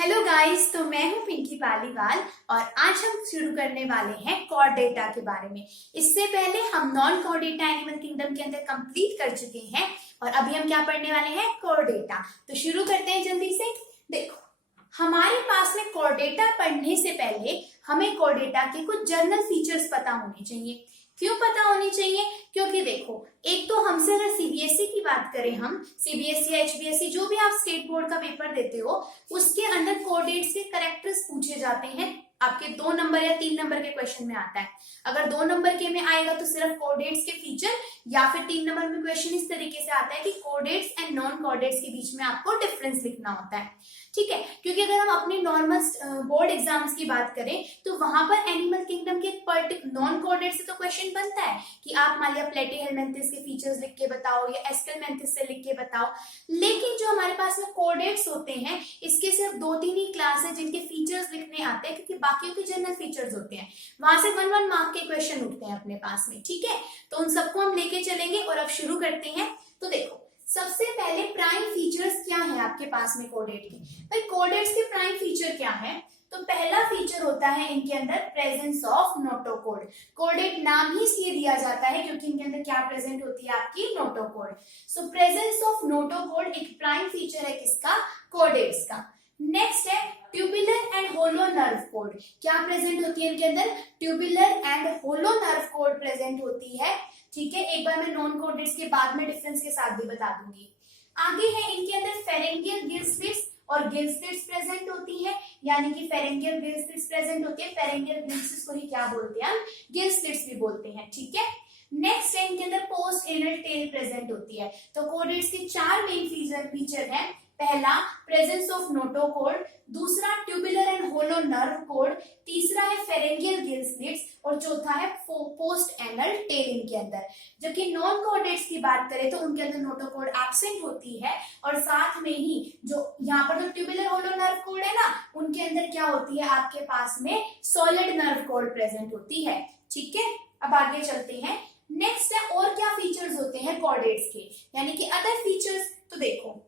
Hello guys, तो मैं हूं पिंकी पालीवाल और आज हम शुरू करने वाले हैं कॉर डेटा के बारे में। इससे पहले हम non chordata animal kingdom के अंदर कंप्लीट कर चुके हैं और अभी हम क्या पढ़ने वाले हैं, कॉर डेटा। तो शुरू करते हैं जल्दी से। देखो, हमारे पास में कॉर डेटा पढ़ने से पहले हमें कॉर डेटा के कुछ जनरल फीचर्स पता होने चाहिए। क्यों पता होनी चाहिए? क्योंकि देखो, एक तो हमसे अगर सीबीएसई की बात करें, हम सीबीएसई या एचबीएसई जो भी आप स्टेट बोर्ड का पेपर देते हो, उसके अंदर कोडेट्स के करेक्टर्स पूछे जाते हैं। आपके 2 नंबर या 3 नंबर के क्वेश्चन में आता है। अगर 2 नंबर के में आएगा तो सिर्फ कोडेट्स के फीचर, या फिर 3 नंबर में क्वेश्चन इस तरीके से आता है कि कोडेट्स एंड नॉन कोडेट्स के बीच में आपको डिफरेंस लिखना होता है। ठीक है, क्योंकि अगर हम अपने नॉर्मल बोर्ड एग्जाम्स की बात करें तो वहां पर एनिमल किंगडम के नॉन कोडेट से तो क्वेश्चन बनता है कि आप मान लिया प्लेटीहेलमिन्थस के फीचर्स लिख के बताओ या एस्केलमेंथिस से लिख के बताओ। लेकिन जो हमारे पास में कोडेट्स होते हैं, इसके सिर्फ 2-3 ही क्लास है जिनके फीचर्स लिखने आते हैं, क्योंकि बाकी के जनरल फीचर्स होते हैं वहां से 1-1 मार्क के क्वेश्चन उठते हैं अपने पास में। ठीक है, तो उन सबको हम लेके चलेंगे और अब शुरू करते हैं। तो देखो, सबसे पहले प्राइम फीचर्स क्या है आपके पास में कोडेट के। भाई, कोडेट्स के प्राइम फीचर क्या है? तो पहला फीचर होता है इनके अंदर प्रेजेंस ऑफ नोटोकोड। कोडेट नाम ही इसलिए दिया जाता है क्योंकि इनके अंदर क्या प्रेजेंट होती है, आपकी notochord. So presence of notochord एक प्राइम फीचर है किसका, कोडेट्स का। नेक्स्ट है tubular and hollow nerve cord. क्या प्रेजेंट होती है इनके अंदर? Tubular and hollow nerve cord present होती है। ठीक है, एक बार मैं नॉन कोडेट्स के बाद में डिफरेंस के साथ भी बता दूंगी। आगे है इनके अंदर फेरेंगियल गिल स्लिट्स और गिल स्लिट्स प्रेजेंट होती है, यानी कि फेरेंगियल गिल स्लिट्स प्रेजेंट होती है। फेरेंगियल गिल स्लिट्स को ही क्या बोलते हैं हम, गिल स्लिट्स भी बोलते हैं। ठीक है, नेक्स्ट है इनके अंदर पोस्ट एनल टेल प्रेजेंट होती है। तो कोडेट्स के 4 मेन फीचर है। पहला प्रेजेंस ऑफ नोटोकोड, दूसरा tubular and hollow nerve cord, तीसरा है फेरेंगियल गिल स्लिट्स और चौथा है पोस्ट एनल टेल इनके अंदर। जबकि नॉन कोडेट्स की बात करें तो उनके अंदर नोटोकोड एब्सेंट होती है और साथ में ही जो यहाँ पर जो ट्यूबुलर होलो नर्व कोड है ना, उनके अंदर क्या होती है, आपके पास में सॉलिड नर्व कोड प्रेजेंट होती है। ठीक है, अब आगे चलते हैं। नेक्स्ट है और क्या फीचर्स होते हैं कोडेट्स के, यानी कि अदर फीचर्स। तो देखो,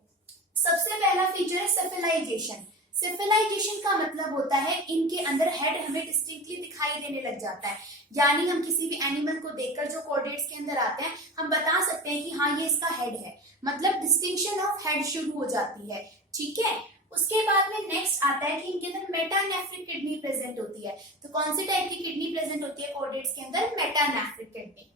सबसे पहला फीचर है सेफेलाइजेशन। सेफेलाइजेशन का मतलब होता है इनके अंदर हेड हमें डिस्टिंक्टली दिखाई देने लग जाता है। यानी हम किसी भी एनिमल को देखकर जो कोडेट्स के अंदर आते हैं, हम बता सकते हैं कि हाँ, ये इसका हेड है, मतलब डिस्टिंक्शन ऑफ हेड शुरू हो जाती है। ठीक है, उसके बाद में नेक्स्ट आता है कि इनके अंदर मेटानेफ्रिक किडनी प्रेजेंट होती है। तो कौन सी टाइप की किडनी प्रेजेंट होती है कोडेट्स के अंदर? Metanephric kidney.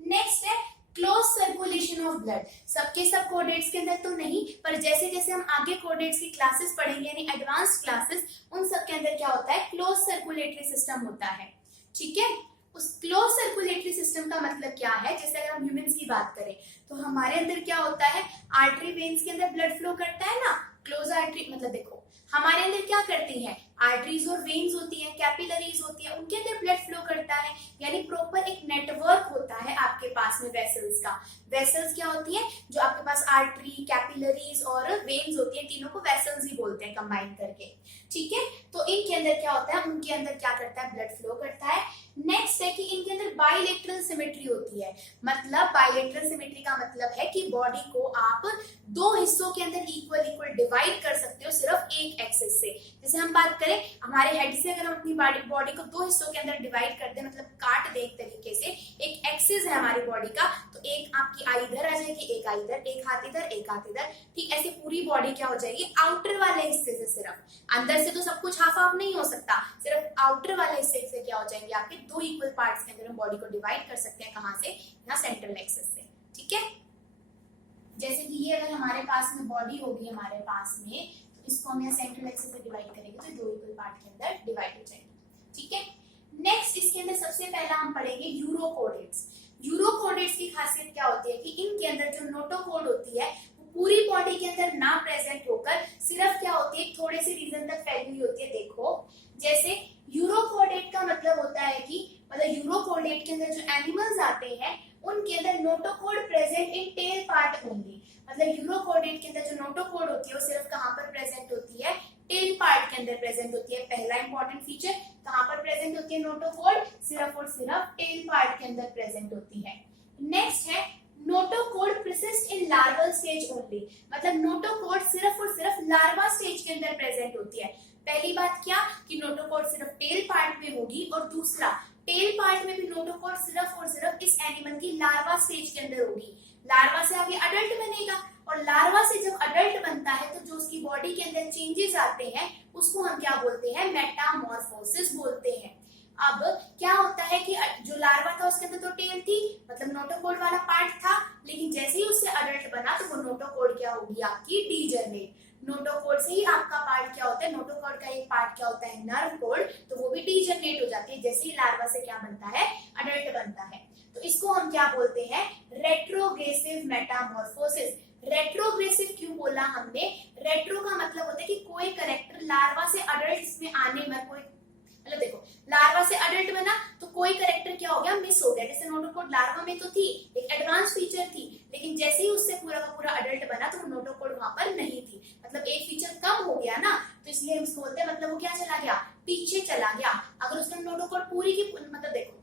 नेक्स्ट है क्लोज सर्कुलेशन ऑफ ब्लड। सबके सब कोडेट्स के अंदर तो नहीं, पर जैसे जैसे हम आगे कोडेट्स की क्लासेस पढ़ेंगे, यानी एडवांस क्लासेस, उन सब के अंदर क्या होता है, क्लोज सर्कुलेटरी सिस्टम होता है। ठीक है, उस क्लोज सर्कुलेटरी सिस्टम का मतलब क्या है? जैसे अगर हम ह्यूमंस की बात करें तो हमारे अंदर क्या होता है, आर्टरी वेन्स के अंदर ब्लड फ्लो करता है ना। क्लोज आर्टरी मतलब देखो, हमारे अंदर क्या करती है, आर्टरीज और वेन्स होती है, कैपिलरीज होती है, उनके अंदर ब्लड फ्लो करता है। यानी प्रॉपर एक नेटवर्क होता है आपके पास में वेसल्स का। वेसल्स क्या होती है, जो आपके पास आर्टरी, कैपिलरीज और वेन्स होती है, तीनों को वेसल्स ही बोलते हैं कंबाइन करके। ठीक है, तो इनके अंदर क्या होता है, उनके अंदर क्या करता है, ब्लड फ्लो करता है। नेक्स्ट है कि इनके अंदर बाइलेटरल सिमेट्री होती है। मतलब बाइलेटरल सिमेट्री का मतलब है कि बॉडी को आप 2 हिस्सों के अंदर इक्वल डिवाइड कर सकते हो सिर्फ एक एक्सिस से। जैसे हम बात करें, हमारे हेड से अगर हम अपनी बॉडी को 2 हिस्सों के अंदर डिवाइड कर दे, मतलब काट दे एक तरीके से, एक एक्सिस है हमारी बॉडी का, तो एक आपकी आई इधर आ जाएगी, एक आई इधर, एक हाथ इधर, एक हाथ इधर। ठीक, ऐसे पूरी बॉडी क्या हो जाएगी, आउटर वाले हिस्से से, सिर्फ अंदर से तो सब कुछ हाफ हाफ नहीं हो सकता, सिर्फ आउटर वाले हिस्से से क्या हो जाएंगे, आपके 2 इक्वल पार्ट्स के अंदर हम बॉडी को डिवाइड कर सकते हैं। कहां से? यहाँ सेंट्रल एक्सिस से। ठीक है, जैसे कि ये अगर हमारे पास में बॉडी होगी हमारे पास में, तो इसको हम यहाँ सेंट्रल एक्सिस से डिवाइड करेंगे तो 2 इक्वल पार्ट के अंदर डिवाइड हो जाएगी। ठीक है, नेक्स्ट इसके अंदर सबसे पहला हम पढ़ेंगे यूरोकोडेट्स। यूरोकोडेट्स की खासियत क्या होती है कि इनके अंदर जो नोटोकोड होती है वो पूरी बॉडी के अंदर ना प्रेजेंट होकर सिर्फ क्या होती है, थोड़े से रीजन तक फैली हुई होती है। देखो, जैसे यूरोकोडेट का मतलब होता है कि मतलब यूरोकोडेट के अंदर जो एनिमल्स आते हैं उनके अंदर notochord present in tail part only. मतलब यूरोकोडेट के अंदर जो नोटोकोड होती है वो सिर्फ कहां पर प्रेजेंट होती है, टेल पार्ट के अंदर प्रेजेंट होती है। पहला इंपॉर्टेंट फीचर, कहां पर प्रेजेंट होती है नोटोकोड, सिर्फ और सिर्फ टेल पार्ट के अंदर प्रेजेंट होती है। नेक्स्ट है नोटोकॉर्ड परसिस्ट इन लार्वल स्टेज ओनली, मतलब नोटोकॉर्ड सिर्फ और सिर्फ लार्वा स्टेज के अंदर प्रेजेंट होती है। पहली बात क्या कि नोटोकॉर्ड सिर्फ टेल पार्ट में होगी, और दूसरा टेल पार्ट में भी नोटोकॉर्ड सिर्फ और सिर्फ इस एनिमल की लार्वा स्टेज के अंदर होगी। लार्वा से आगे अडल्ट बनेगा, और लार्वा से जब अडल्ट बनता है तो जो उसकी बॉडी के अंदर चेंजेस आते हैं उसको हम क्या बोलते हैं, मेटामॉर्फोसिस बोलते हैं। अब क्या होता है कि जो लार्वा था उसके अंदर तो टेल थी, मतलब नोटोकॉर्ड वाला पार्ट था, लेकिन जैसे ही उससे अडल्ट बना तो वो नोटोकॉर्ड क्या होगी, आपकी डीजनरेट। नोटोकॉर्ड से ही आपका पार्ट क्या होता है, नोटोकॉर्ड का एक पार्ट क्या होता है, नर्व कॉर्ड, तो वो भी डीजनरेट हो जाती है जैसे ही लार्वा से क्या बनता है, अडल्ट बनता है। तो इसको हम क्या बोलते हैं, रेट्रोग्रेसिव मेटामॉर्फोसिस। रेट्रोग्रेसिव क्यों बोला हमने, रेट्रो का मतलब होता है कि कोई कैरेक्टर लार्वा से अडल्ट में आने में कोई, मतलब देखो लार्वा से अडल्ट बना तो कोई कैरेक्टर क्या हो गया, मिस हो गया। जैसे नोटोकॉर्ड लार्वा में तो थी, एक एडवांस फीचर थी, लेकिन जैसे ही उससे पूरा का पूरा अडल्ट बना तो वो नोटोकॉर्ड वहां पर नहीं थी, मतलब एक फीचर कम हो गया ना, तो इसलिए हम उसको बोलते हैं मतलब वो क्या चला गया, पीछे चला गया। अगर उसने नोटोकॉर्ड पूरी की मतलब देखो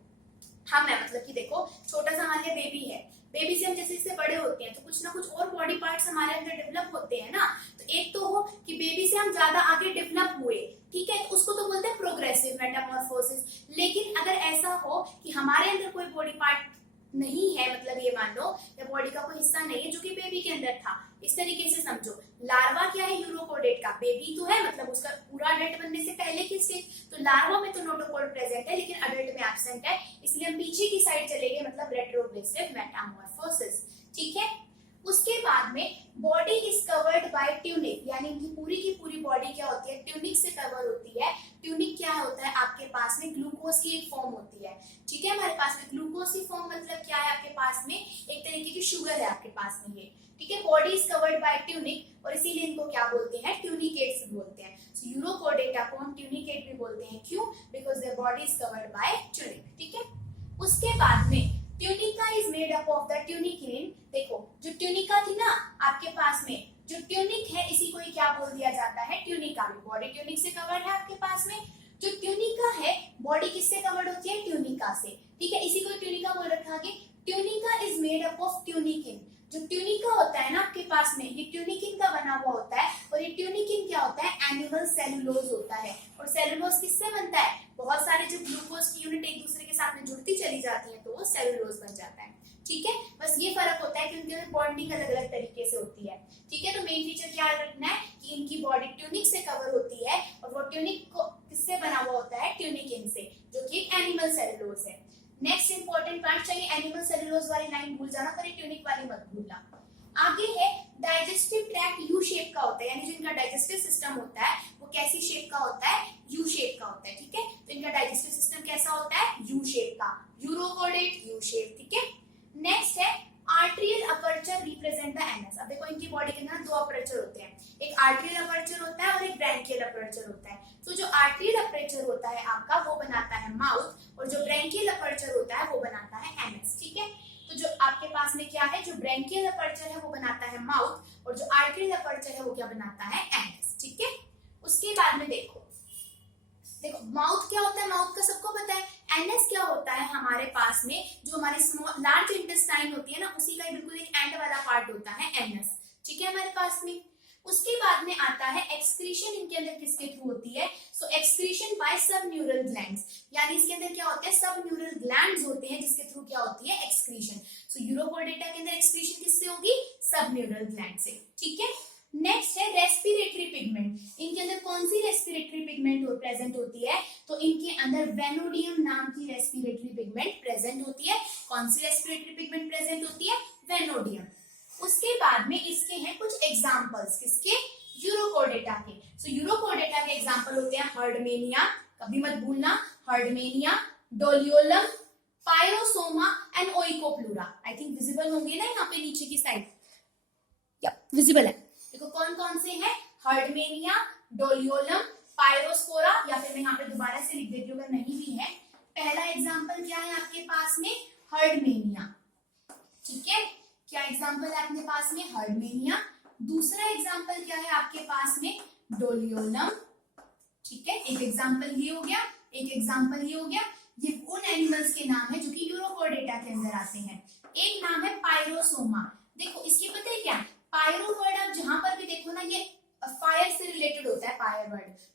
हम है, मतलब कि देखो छोटा सा मान लिया बेबी है, बेबी से हम जैसे जैसे बड़े होते हैं तो कुछ ना कुछ और बॉडी पार्ट्स हमारे अंदर डेवलप होते हैं ना। तो एक तो हो कि बेबी से हम ज्यादा आगे डेवलप हुए, ठीक है, तो उसको तो बोलते हैं प्रोग्रेसिव मेटामॉर्फोसिस। लेकिन अगर ऐसा हो कि हमारे अंदर कोई बॉडी पार्ट नहीं है, मतलब ये मान लो या बॉडी का कोई हिस्सा नहीं है जो कि बेबी के अंदर था, इस तरीके से समझो। लार्वा क्या है, यूरोकोडेट का, बेबी तो है मतलब उसका पूरा अडल्ट बनने से पहले की स्टेज, तो लार्वा में तो नोटोकॉर्ड प्रेजेंट है लेकिन अडल्ट में एब्सेंट है, इसलिए हम पीछे की साइड चले गए, मतलब रेट्रोग्रेसिव मेटामॉर्फोसिस। ठीक है, उसके बाद में body is covered by tunic, यानी इनकी पूरी की पूरी बॉडी क्या होती है, ट्यूनिक से कवर होती है। ट्यूनिक क्या होता है, आपके पास में ग्लूकोज की एक फॉर्म होती है, ठीक है, हमारे पास में ग्लूकोज की फॉर्म मतलब क्या है, आपके पास में एक तरीके की शुगर है आपके पास में ये, ठीक है। Body is covered by tunic, और इसीलिए इनको क्या बोलते हैं, ट्यूनिकेट्स बोलते हैं। सो यूरोकोडेटा को हम ट्यूनिकेट भी बोलते हैं, क्यों, because their body is covered by tunic, ठीक है। उसके बाद में tunica is made up of the tunicin. देखो जो ट्यूनिका थी ना आपके पास में, जो ट्यूनिक है इसी को ही क्या बोल दिया जाता है, ट्यूनिका। बॉडी ट्यूनिक से कवर्ड है आपके पास में, जो ट्यूनिका है बॉडी किससे कवर्ड होती है, ट्यूनिका से, ठीक है, इसी को ट्यूनिका बोल रखा है। Tunica is made up of tunicin. जो ट्यूनिका होता है ना आपके पास में, ये ट्यूनिकिन का बना हुआ होता है, और ये ट्यूनिकिन क्या होता है, एनिमल सेलुलोज होता है। और सेलुलोज किससे बनता है, बहुत सारे जो ग्लूकोज की यूनिट एक दूसरे के साथ में जुड़ती चली जाती है तो वो सेलुलोज बन जाता है, ठीक है। बस ये फर्क होता है कि उनके अंदर बॉन्डिंग अलग अलग तरीके से होती है, ठीक है। तो मेन फीचर क्या रखना है कि इनकी बॉडी ट्यूनिक से कवर होती है, और वो ट्यूनिक को किससे बना हुआ होता है, ट्यूनिकिन से, जो कि एक एनिमल सेलुलोज है। नेक्स्ट इंपॉर्टेंट पार्ट, चाहिए एनिमल सेलुलोज वाली लाइन भूल जाना, पर ट्यूनिक वाली मत भूलना। आगे है डाइजेस्टिव ट्रैक्ट यू शेप का होता है, यानी जो इनका डाइजेस्टिव सिस्टम होता है वो कैसी शेप का होता है, यू शेप का होता है, ठीक है। तो इनका डाइजेस्टिव सिस्टम कैसा होता है, यू शेप का, यूरोकोडेट यू शेप, ठीक है। नेक्स्ट है arterial aperture represent the anus. अब देखो इनकी बॉडी के अंदर दो अपर्चर होते हैं, एक आर्टरियल अपर्चर होता है और एक ब्रैंकियल अपर्चर होता है। तो जो आर्टरियल अपर्चर होता है आपका वो बनाता है माउथ, और जो ब्रैंकियल अपर्चर होता है वो बनाता है एनस, ठीक है। तो जो आपके पास में क्या है, जो ब्रैंकियल अपर्चर है वो बनाता है माउथ, और जो आर्टरियल अपर्चर है वो क्या बनाता है, एनस, ठीक है। उसके बाद में देखो माउथ क्या होता है, माउथ का सबको पता है। एनस क्या होता है, हमारे पास में जो हमारी स्मॉल लार्ज इंटेस्टाइन होती है ना, उसी का बिल्कुल एक एंड वाला पार्ट होता है एनस, ठीक है, हमारे पास में। उसके बाद में आता है एक्सक्रीशन, इनके अंदर किसके थ्रू होती है, सो एक्सक्रीशन बाय सब न्यूरल ग्लैंड्स, यानी इसके अंदर क्या होते हैं, सब न्यूरल ग्लैंड्स होते हैं जिसके थ्रू क्या होती है, एक्सक्रीशन। सो यूरोकोडेटा के अंदर एक्सक्रीशन किससे होगी, सब न्यूरल ग्लैंड से, ठीक है। नेक्स्ट है रेस्पिरेटरी पिगमेंट। इनके अंदर कौन सी रेस्पिरेटरी पिगमेंट प्रेजेंट होती है, तो इनके अंदर वेनोडियम नाम की रेस्पिरेटरी पिगमेंट प्रेजेंट होती है। कौन सी रेस्पिरेटरी पिगमेंट प्रेजेंट होती है, वेनोडियम। उसके बाद में इसके हैं कुछ एग्जांपल्स, किसके, यूरोकोडेटा के। सो यूरोकोडेटा के एग्जांपल होते हैं हर्डमेनिया, कभी मत भूलना, Herdmania, Doliolum, Pyrosoma and Oikopleura. I think visible होंगे ना यहाँ पे नीचे की साइड, या विजिबल है। देखो कौन कौन से हैं, हर्डमेनिया, डोलियोलम, पायरोस्पोरा, या फिर मैं यहाँ पे दोबारा से लिख देती हूँ अगर नहीं भी है। पहला एग्जांपल क्या है आपके पास में, हर्डमेनिया, ठीक है, क्या एग्जांपल है अपने पास में, हर्डमेनिया। दूसरा एग्जांपल क्या है आपके पास में, डोलियोलम, ठीक है, एक एग्जांपल ये हो गया, एक एग्जांपल ये हो गया। ये उन एनिमल्स के नाम है जो कि यूरोकोडेटा के अंदर आते हैं। एक नाम है पायरोसोमा। देखो इसके पता है क्या, पायरो वर्ड आप जहां पर भी देखो ना ये फायर से रिलेटेड होता है।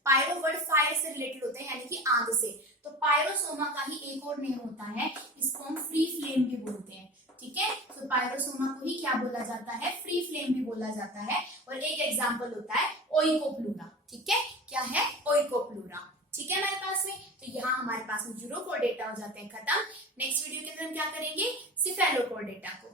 पायरो वर्ड फायर से रिलेटेड होता है, यानी कि आग से। तो पायरोसोमा का ही एक और नेम होता है, इसको हम फ्री फ्लेम भी बोलते हैं। ठीक है, तो पायरोसोमा को ही क्या बोला जाता है, फ्री फ्लेम भी बोला जाता है। और एक एग्जाम्पल होता है ओइकोप्लूरा। ठीक है, क्या है, ओइकोप्लूरा। ठीक है हमारे पास में, तो यहाँ हमारे पास में यूरोकोर्डेटा हो जाते हैं खत्म। नेक्स्ट वीडियो के अंदर हम क्या करेंगे, सिफेलोकोर्डेटा को।